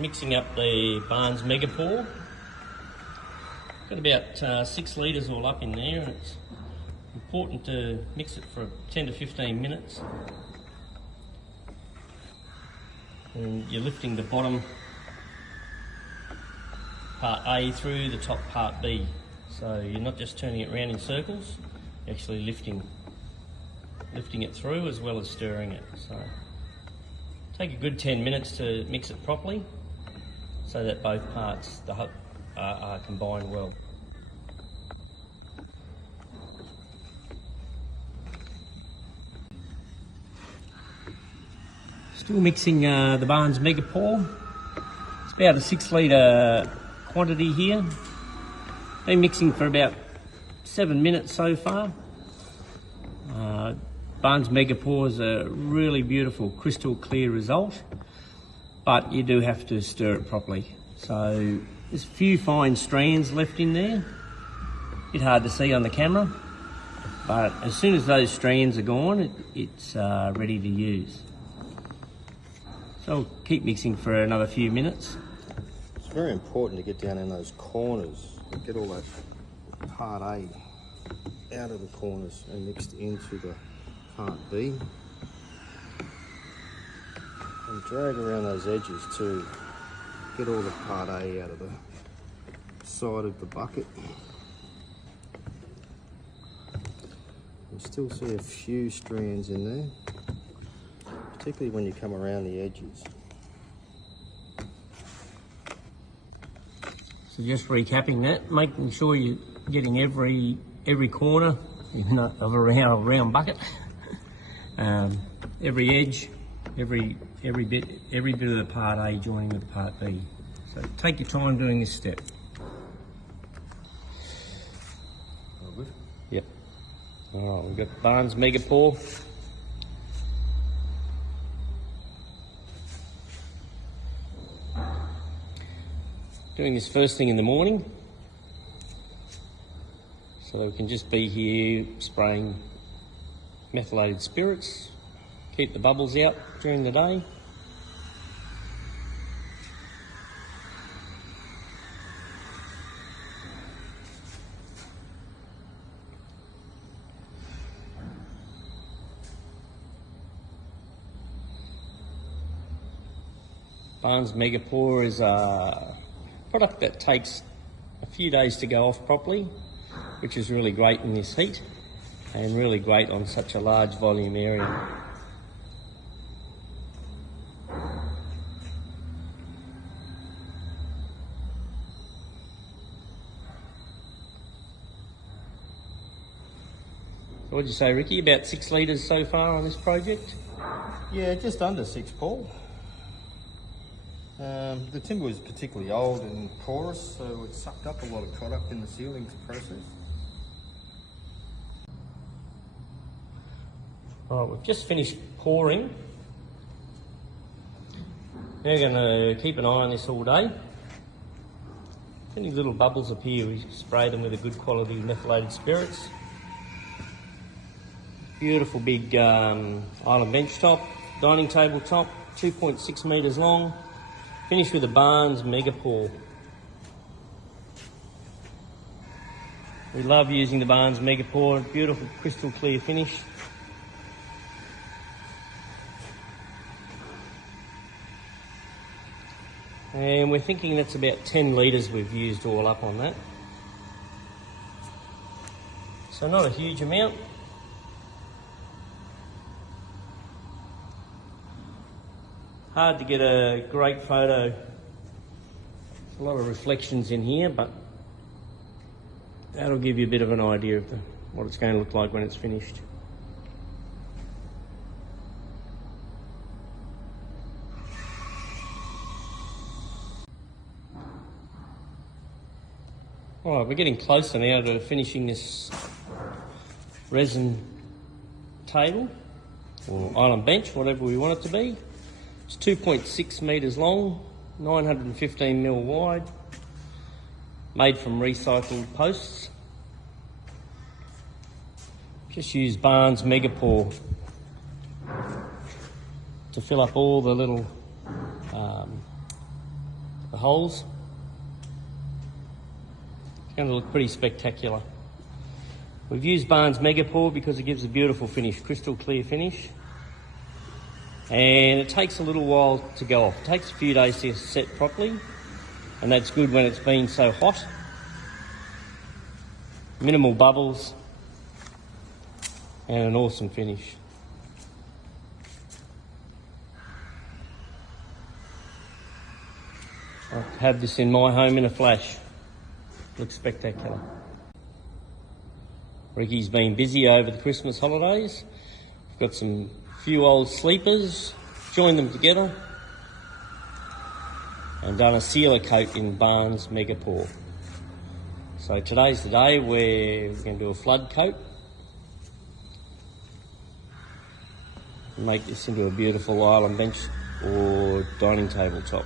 Mixing up the Barnes Megapour. Got about 6 litres all up in there, and it's important to mix it for 10 to 15 minutes. And you're lifting the bottom part A through the top part B. So you're not just turning it around in circles, you're actually lifting it through as well as stirring it. So take a good 10 minutes to mix it properly so that both parts are combined well. Still mixing the Barnes Megapour. It's about a 6 litre quantity here. Been mixing for about 7 minutes so far. Barnes Megapour is a really beautiful crystal clear result, but you do have to stir it properly. So there's a few fine strands left in there. A bit hard to see on the camera, but as soon as those strands are gone, it's ready to use. So I'll keep mixing for another few minutes. It's very important to get down in those corners and get all that part A out of the corners and mixed into the part B. And drag around those edges to get all the part A out of the side of the bucket. You still see a few strands in there, particularly when you come around the edges. So just recapping that, making sure you're getting every corner of a round bucket, every edge, every bit of the part A joining with part B. So take your time doing this step. All good? Yep. All right, we've got Barnes Megapour. Doing this first thing in the morning, so that we can just be here spraying methylated spirits, keep the bubbles out during the day. Barnes Megapour is a product that takes a few days to go off properly, which is really great in this heat and really great on such a large volume area. So what did you say, Ricky, about 6 litres so far on this project? Yeah, just under 6, Paul. The timber was particularly old and porous, so it sucked up a lot of product in the sealing process. Right, we've just finished pouring. Now we're going to keep an eye on this all day. If any little bubbles appear, we spray them with a good quality methylated spirits. Beautiful big island bench top, dining table top, 2.6 metres long. Finished with a Barnes Megapour. We love using the Barnes Megapour, beautiful crystal clear finish. And we're thinking that's about 10 litres we've used all up on that. So not a huge amount. Hard to get a great photo. There's a lot of reflections in here, but that'll give you a bit of an idea of what it's going to look like when it's finished. All right, we're getting closer now to finishing this resin table, or island bench, whatever we want it to be. It's 2.6 metres long, 915mm wide, made from recycled posts. Just use Barnes Megapour to fill up all the little the holes. It's going to look pretty spectacular. We've used Barnes Megapour because it gives a beautiful finish, crystal clear finish. And it takes a little while to go off. It takes a few days to set properly, and that's good when it's been so hot. Minimal bubbles, and an awesome finish. I'll have this in my home in a flash. Looks spectacular. Ricky's been busy over the Christmas holidays. We've got some few old sleepers, joined them together and done a sealer coat in Barnes Megapour. So today's the day where we're going to do a flood coat and make this into a beautiful island bench or dining table top.